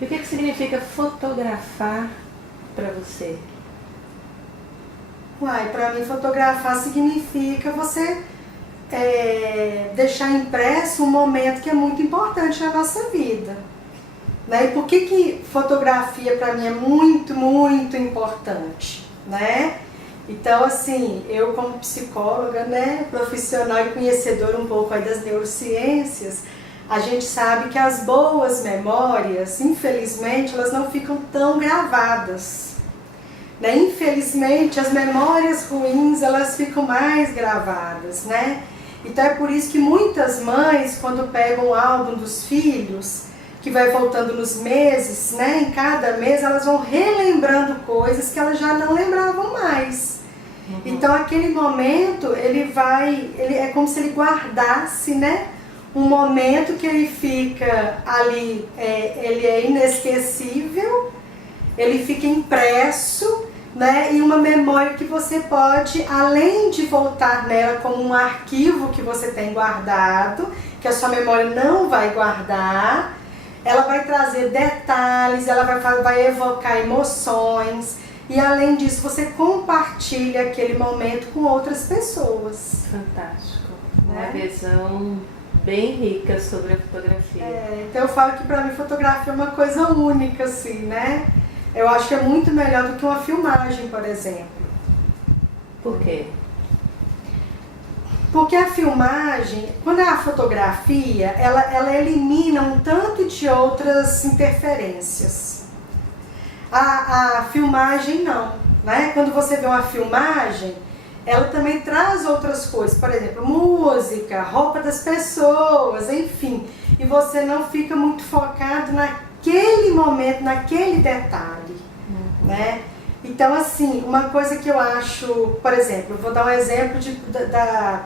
E o que significa fotografar para você? Uai, para mim fotografar significa você deixar impresso um momento que é muito importante na nossa vida. Né? E por que fotografia para mim é muito, muito importante? Né? Então, assim, eu como psicóloga, né, profissional e conhecedora um pouco aí das neurociências, a gente sabe que as boas memórias, infelizmente, elas não ficam tão gravadas. Né? Infelizmente, as memórias ruins, elas ficam mais gravadas, né? Então é por isso que muitas mães, quando pegam o álbum dos filhos, que vai voltando nos meses, né? Em cada mês, elas vão relembrando coisas que elas já não lembravam mais. Uhum. Então aquele momento, ele é como se ele guardasse, né? Um momento que ele fica ali, ele é inesquecível, ele fica impresso, né? E uma memória que você pode, além de voltar nela como um arquivo que você tem guardado, que a sua memória não vai guardar, ela vai trazer detalhes, ela vai evocar emoções, e além disso você compartilha aquele momento com outras pessoas. Fantástico, né? Uma visão bem rica sobre a fotografia. Então eu falo que para mim fotografia é uma coisa única, assim, né? Eu acho que é muito melhor do que uma filmagem, por exemplo. Por quê? Porque a filmagem, quando é a fotografia, ela elimina um tanto de outras interferências. A filmagem não, né? Quando você vê uma filmagem, ela também traz outras coisas, por exemplo, música, roupa das pessoas, enfim. E você não fica muito focado naquele momento, naquele detalhe, né? Então, assim, uma coisa que eu acho, por exemplo, vou dar um exemplo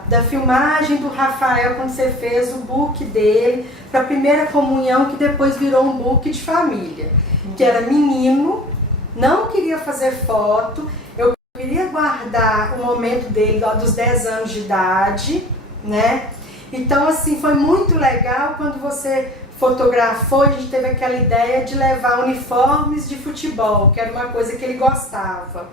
da filmagem do Rafael, quando você fez o book dele para a primeira comunhão, que depois virou um book de família, que era menino, não queria fazer foto, eu queria guardar o momento dele lá dos 10 anos de idade, né? Então, assim, foi muito legal quando você fotografou, a gente teve aquela ideia de levar uniformes de futebol, que era uma coisa que ele gostava.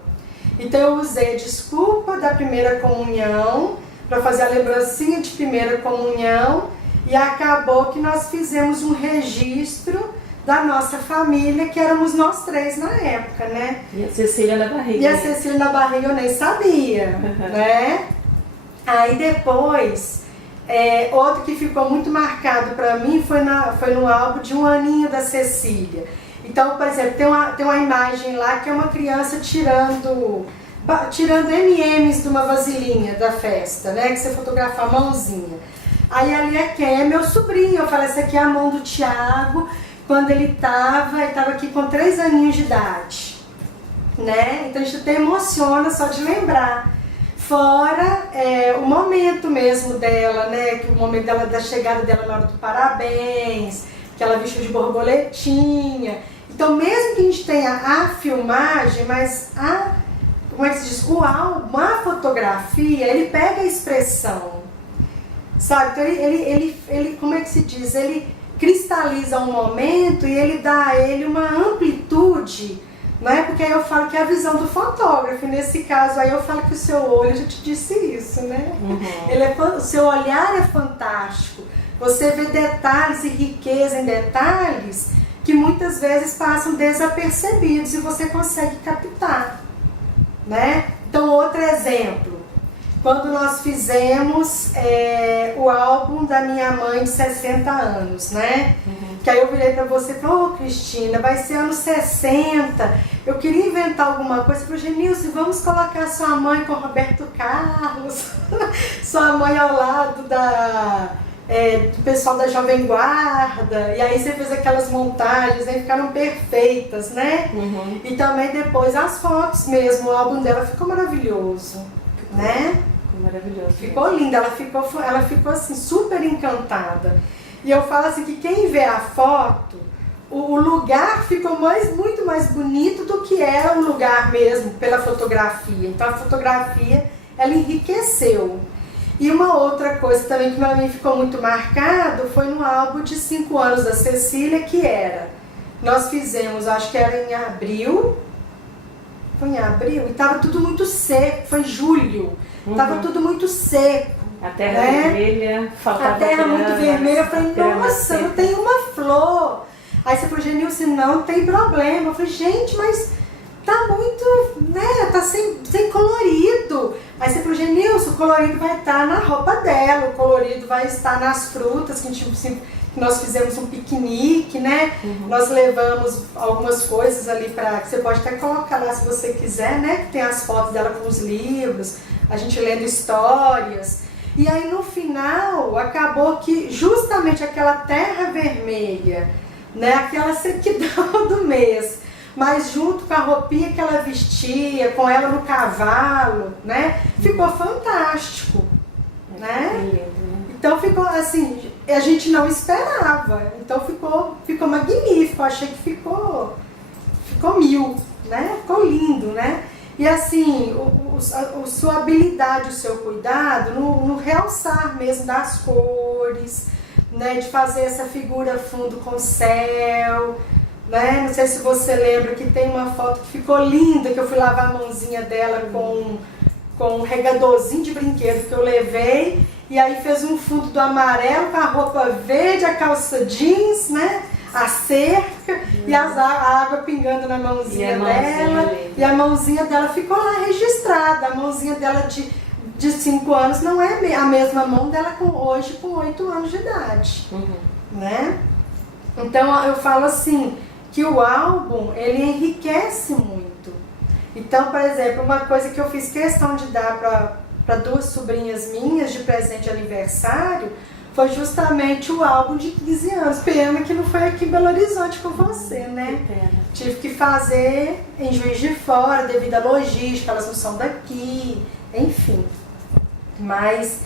Então eu usei a desculpa da primeira comunhão para fazer a lembrancinha de primeira comunhão, e acabou que nós fizemos um registro da nossa família, que éramos nós três na época, né? E a Cecília na barriga. E a Cecília na barriga eu nem sabia, né? Aí depois... outro que ficou muito marcado para mim foi no álbum de 1 aninho da Cecília. Então, por exemplo, tem uma imagem lá que é uma criança tirando M&M's de uma vasilhinha da festa, né? Que você fotografa a mãozinha. Aí ali é quem? É meu sobrinho. Eu falei, essa aqui é a mão do Thiago, quando ele tava aqui com 3 aninhos de idade, né? Então a gente até emociona só de lembrar. Fora o momento mesmo dela, né? Que o momento da chegada dela na hora do parabéns, que ela vestiu de borboletinha. Então, mesmo que a gente tenha a filmagem, mas como é que se diz? O álbum, a fotografia, ele pega a expressão, sabe? Então, ele como é que se diz? Ele cristaliza um momento e ele dá a ele uma amplitude. Não é? Porque aí eu falo que é a visão do fotógrafo. Nesse caso aí eu falo que o seu olho, eu já te disse isso, né? Uhum. O seu olhar é fantástico. Você vê detalhes e riqueza em detalhes que muitas vezes passam desapercebidos e você consegue captar, né? Então, outro exemplo. Quando nós fizemos o álbum da minha mãe de 60 anos, né? Uhum. Que aí eu virei pra você e falei, ô Cristina, vai ser anos 60, eu queria inventar alguma coisa. Eu falei, Genilce, vamos colocar sua mãe com Roberto Carlos, sua mãe ao lado do pessoal da Jovem Guarda, e aí você fez aquelas montagens, aí ficaram perfeitas, né? Uhum. E também depois as fotos mesmo, o álbum dela ficou maravilhoso, né? Maravilhoso. Ficou linda, ela ficou assim super encantada. E eu falo assim que quem vê a foto, o lugar ficou muito mais bonito do que era o lugar mesmo pela fotografia. Então a fotografia, ela enriqueceu. E uma outra coisa também que para mim ficou muito marcado foi no álbum de 5 anos da Cecília, que era Nós fizemos, acho que era em abril. Foi em abril e tava tudo muito seco, foi julho. Tava tudo muito seco. A terra vermelha, faltava a terra muito vermelha, eu falei, nossa, não tem uma flor. Aí você falou, Genilce, não tem problema. Eu falei, gente, mas tá muito, né, tá sem colorido. Aí você falou, Genilce, o colorido vai estar na roupa dela, o colorido vai estar nas frutas, que nós fizemos um piquenique, né? Nós levamos algumas coisas ali que você pode até colocar lá se você quiser, né? Que tem as fotos dela com os livros, a gente lendo histórias. E aí no final acabou que justamente aquela terra vermelha, né, aquela sequidão do mês, mas junto com a roupinha que ela vestia, com ela no cavalo, né, ficou fantástico, né? Então ficou assim, a gente não esperava, então ficou magnífico, eu achei que ficou mil, né, ficou lindo, né? E assim, sua habilidade, o seu cuidado no realçar mesmo das cores, né, de fazer essa figura fundo com céu, né? Não sei se você lembra que tem uma foto que ficou linda, que eu fui lavar a mãozinha dela com um regadorzinho de brinquedo que eu levei, e aí fez um fundo do amarelo com a roupa verde, a calça jeans, né? A cerca e a água pingando na mãozinha dela. E a mãozinha dela ficou lá registrada. A mãozinha dela de 5 anos não é a mesma mão dela hoje com 8 anos de idade. Né? Então eu falo assim, que o álbum ele enriquece muito. Então, por exemplo, uma coisa que eu fiz questão de dar para 2 sobrinhas minhas de presente de aniversário foi justamente o álbum de 15 anos. Pena que não foi aqui em Belo Horizonte com você, né? Tive que fazer em Juiz de Fora, devido à logística, elas não são daqui, enfim. Mas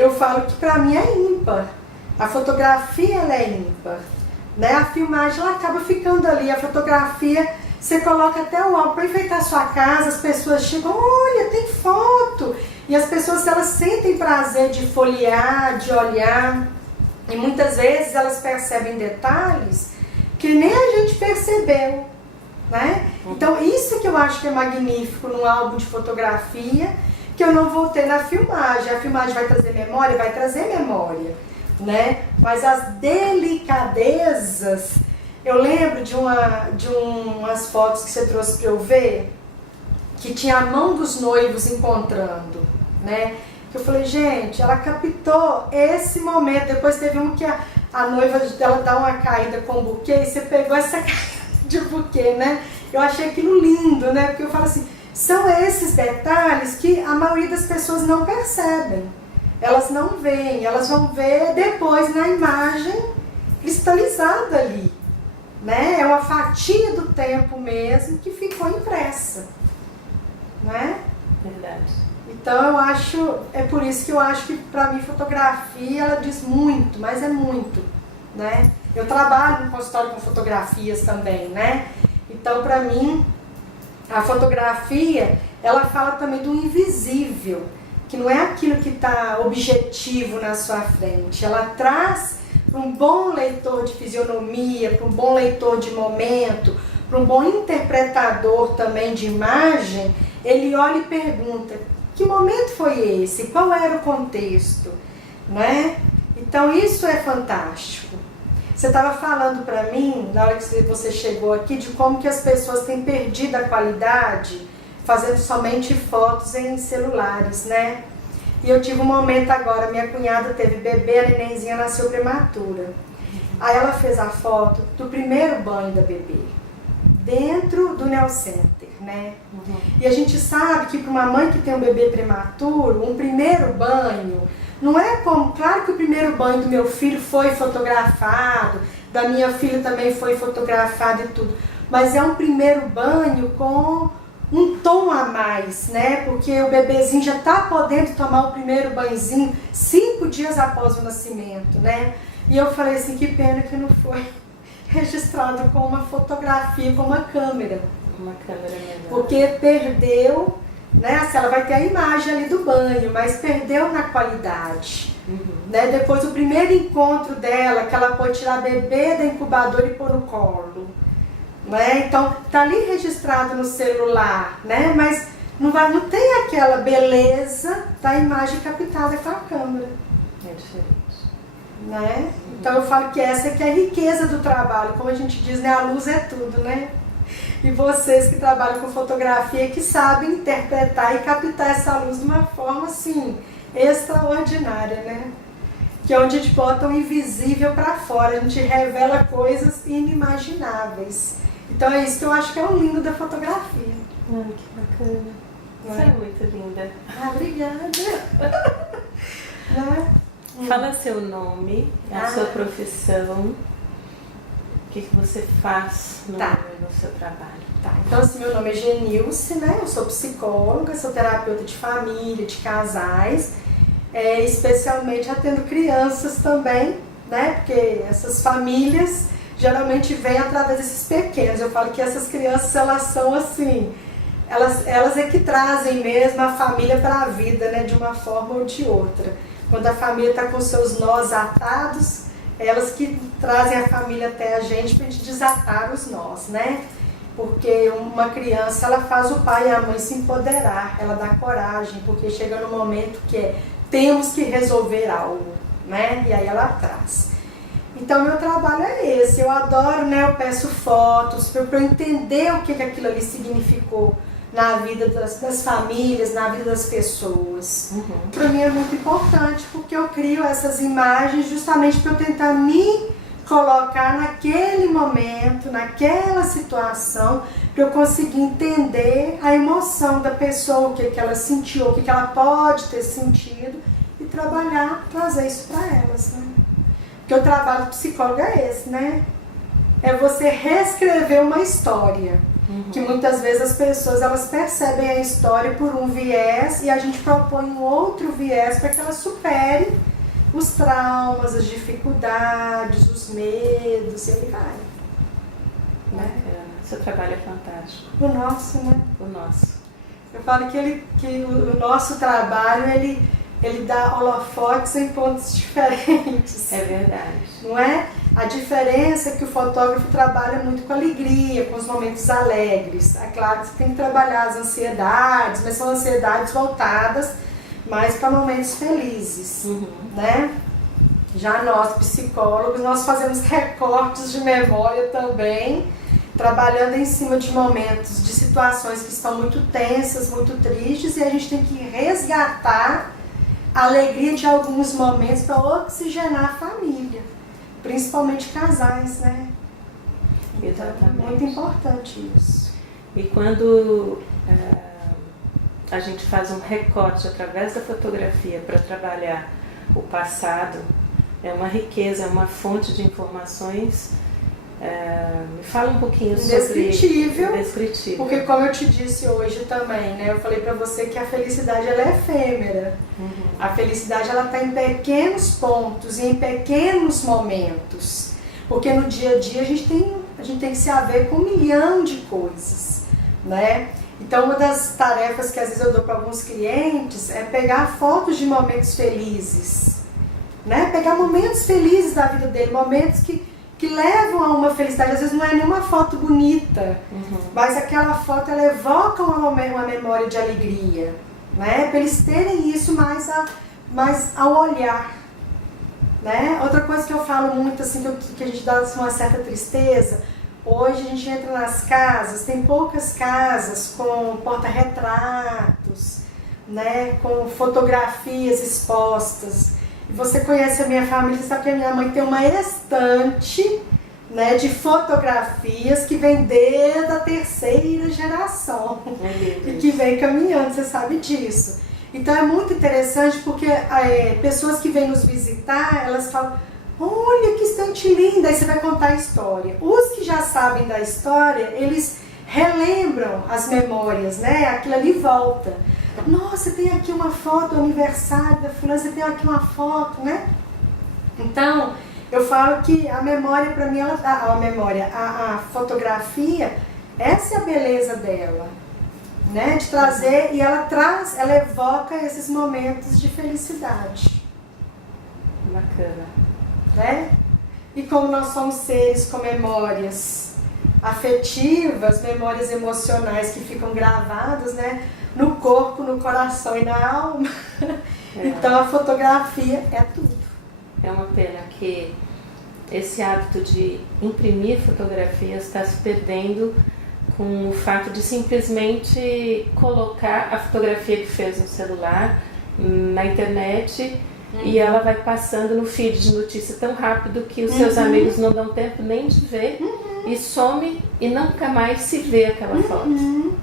eu falo que pra mim é ímpar. A fotografia ela é ímpar. Né? A filmagem ela acaba ficando ali, a fotografia, você coloca até o álbum para enfeitar a sua casa, as pessoas chegam, olha, tem foto. E as pessoas, elas sentem prazer de folhear, de olhar, e muitas vezes elas percebem detalhes que nem a gente percebeu, né? Então isso que eu acho que é magnífico num álbum de fotografia, que eu não vou ter na filmagem. A filmagem vai trazer memória, né? Mas as delicadezas, eu lembro de umas fotos que você trouxe para eu ver, que tinha a mão dos noivos encontrando, né? Que eu falei, gente, ela captou esse momento. Depois teve um que a noiva dela dá uma caída com o buquê e você pegou essa caída de buquê, né? Eu achei aquilo lindo, né? Porque eu falo assim, são esses detalhes que a maioria das pessoas não percebem. Elas não veem, elas vão ver depois na imagem cristalizada ali, né? É uma fatia do tempo mesmo que ficou impressa. Né? Verdade. Então é por isso que eu acho que pra mim fotografia ela diz muito, mas é muito, né? Eu trabalho no consultório com fotografias também, né? Então pra mim a fotografia ela fala também do invisível, que não é aquilo que está objetivo na sua frente. Ela traz para um bom leitor de fisionomia, para um bom leitor de momento, para um bom interpretador também de imagem. Ele olha e pergunta, que momento foi esse? Qual era o contexto? Né? Então isso é fantástico. Você estava falando para mim, na hora que você chegou aqui, de como que as pessoas têm perdido a qualidade fazendo somente fotos em celulares, né? E eu tive um momento agora, minha cunhada teve bebê, a nenenzinha nasceu prematura. Aí ela fez a foto do primeiro banho da bebê, dentro do Neo Center, né? E a gente sabe que para uma mãe que tem um bebê prematuro, um primeiro banho, não é como, claro que o primeiro banho do meu filho foi fotografado, da minha filha também foi fotografado e tudo, mas é um primeiro banho com um tom a mais, né? Porque o bebezinho já está podendo tomar o primeiro banhozinho 5 dias após o nascimento, né? E eu falei assim, que pena que não foi registrado com uma fotografia, com uma câmera. Uma câmera mesmo. Porque perdeu, né? Assim, ela vai ter a imagem ali do banho, mas perdeu na qualidade. Né? Depois o primeiro encontro dela, que ela pôde tirar bebê da incubadora e pôr no colo. Né? Então tá ali registrado no celular, né? Mas não tem aquela beleza da imagem captada com a câmera. É diferente. Né? Então eu falo que essa que é a riqueza do trabalho, como a gente diz, né? A luz é tudo, né? E vocês que trabalham com fotografia que sabem interpretar e captar essa luz de uma forma assim extraordinária, né? Que é onde a gente bota o invisível para fora, a gente revela coisas inimagináveis. Então é isso que eu acho que é o lindo da fotografia. Que bacana. Você é muito linda. Ah, obrigada. Né? Fala seu nome, a sua profissão, o que você faz no seu trabalho. Tá, então assim, meu nome é Genilce, né? Eu sou psicóloga, sou terapeuta de família, de casais, especialmente atendo crianças também, né? Porque essas famílias geralmente vêm através desses pequenos. Eu falo que essas crianças, elas são assim, elas é que trazem mesmo a família para a vida, né? De uma forma ou de outra. Quando a família está com seus nós atados, elas que trazem a família até a gente para a gente desatar os nós, né? Porque uma criança, ela faz o pai e a mãe se empoderar, ela dá coragem, porque chega no momento que temos que resolver algo, né? E aí ela traz. Então meu trabalho é esse, eu adoro, né? Eu peço fotos para eu entender o que aquilo ali significou na vida das famílias, na vida das pessoas. Para mim é muito importante, porque eu crio essas imagens justamente para eu tentar me colocar naquele momento, naquela situação, para eu conseguir entender a emoção da pessoa, o que ela sentiu, o que ela pode ter sentido, e trabalhar, trazer isso para elas, né? Porque o trabalho do psicólogo é esse, né? É você reescrever uma história. Que muitas vezes as pessoas, elas percebem a história por um viés e a gente propõe um outro viés para que ela supere os traumas, as dificuldades, os medos, e ele vai. Né? Seu trabalho é fantástico. O nosso, né? O nosso. Eu falo que o nosso trabalho, ele dá holofotes em pontos diferentes. É verdade. Não é? A diferença é que o fotógrafo trabalha muito com alegria, com os momentos alegres. É claro que você tem que trabalhar as ansiedades, mas são ansiedades voltadas mais para momentos felizes, né? Já nós, psicólogos, nós fazemos recortes de memória também, trabalhando em cima de momentos, de situações que estão muito tensas, muito tristes, e a gente tem que resgatar a alegria de alguns momentos para oxigenar a família. Principalmente casais, né? Então é muito importante isso. E quando a gente faz um recorte através da fotografia para trabalhar o passado, é uma riqueza, é uma fonte de informações. Me fala um pouquinho sobre indescritível, porque como eu te disse hoje também, né? Eu falei para você que a felicidade, ela é efêmera. A felicidade, ela está em pequenos pontos e em pequenos momentos, porque no dia a dia a gente tem que se haver com 1 milhão de coisas, né? Então uma das tarefas que às vezes eu dou para alguns clientes é pegar fotos de momentos felizes, né? Pegar momentos felizes da vida dele, momentos que levam a uma felicidade. Às vezes não é nenhuma foto bonita, mas aquela foto, ela evoca uma memória de alegria, né? Para eles terem isso mais ao olhar, né? Outra coisa que eu falo muito, assim, que a gente dá uma certa tristeza, hoje a gente entra nas casas, tem poucas casas com porta-retratos, né? Com fotografias expostas. Você conhece a minha família, sabe que a minha mãe tem uma estante, né, de fotografias que vem desde a 3ª geração e que vem caminhando, você sabe disso. Então é muito interessante porque pessoas que vêm nos visitar, elas falam, olha que estante linda, aí você vai contar a história. Os que já sabem da história, eles relembram as memórias, né? Aquilo ali volta. Nossa, tem aqui uma foto do aniversário da fulana, você tem aqui uma foto, né? Então, eu falo que a memória, para mim, a fotografia, essa é a beleza dela, né? De trazer, e ela evoca esses momentos de felicidade. Bacana. Né? E como nós somos seres com memórias afetivas, memórias emocionais que ficam gravadas, né? No corpo, no coração e na alma. Então a fotografia é tudo. É uma pena que esse hábito de imprimir fotografias está se perdendo com o fato de simplesmente colocar a fotografia que fez no celular na internet e ela vai passando no feed de notícia tão rápido que os seus amigos não dão tempo nem de ver e some e nunca mais se vê aquela foto.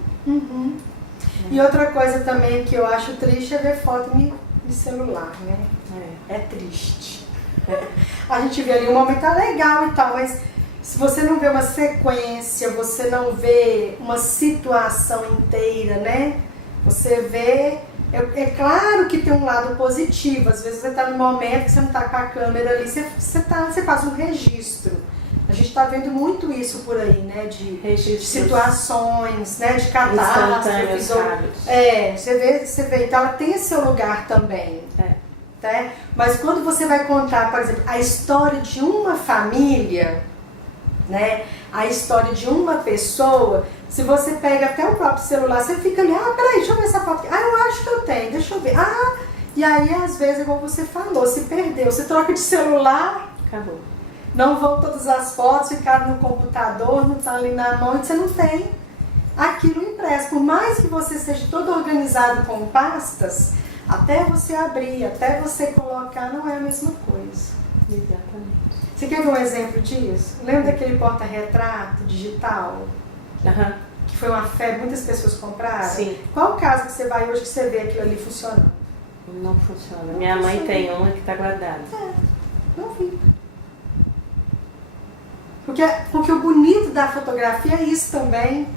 E outra coisa também que eu acho triste é ver foto de celular, né? É triste. A gente vê ali um momento legal e tal, mas se você não vê uma sequência, você não vê uma situação inteira, né? Você vê... É claro que tem um lado positivo. Às vezes você está num momento que você não está com a câmera ali, você faz um registro. A gente está vendo muito isso por aí, né? De situações, né? De catástrofes. Você vê, então ela tem seu lugar também. Né? Mas quando você vai contar, por exemplo, a história de uma família, né? A história de uma pessoa, se você pega até o próprio celular, você fica ali, peraí, deixa eu ver essa foto aqui. Eu acho que eu tenho, deixa eu ver. E aí às vezes, igual você falou, se perdeu. Você troca de celular, acabou. Não vão todas as fotos, ficaram no computador, não está ali na mão, e você não tem aquilo impresso. Por mais que você seja todo organizado com pastas, até você abrir, até você colocar, não é a mesma coisa. Exatamente. Você quer ver um exemplo disso? Lembra daquele porta-retrato digital? Que foi uma febre, muitas pessoas compraram? Sim. Qual o caso que você vai hoje que você vê aquilo ali funcionando? Não funciona. Minha mãe tem uma que está guardada. Não fica. Porque o bonito da fotografia é isso também.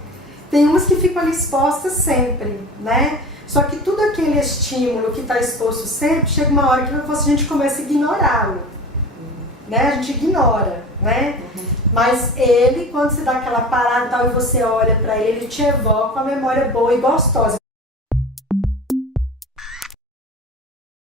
Tem umas que ficam ali expostas sempre, né? Só que tudo aquele estímulo que está exposto sempre, chega uma hora que a gente começa a ignorá-lo. Né? A gente ignora, né? Mas ele, quando você dá aquela parada e tal, e você olha para ele te evoca uma memória boa e gostosa.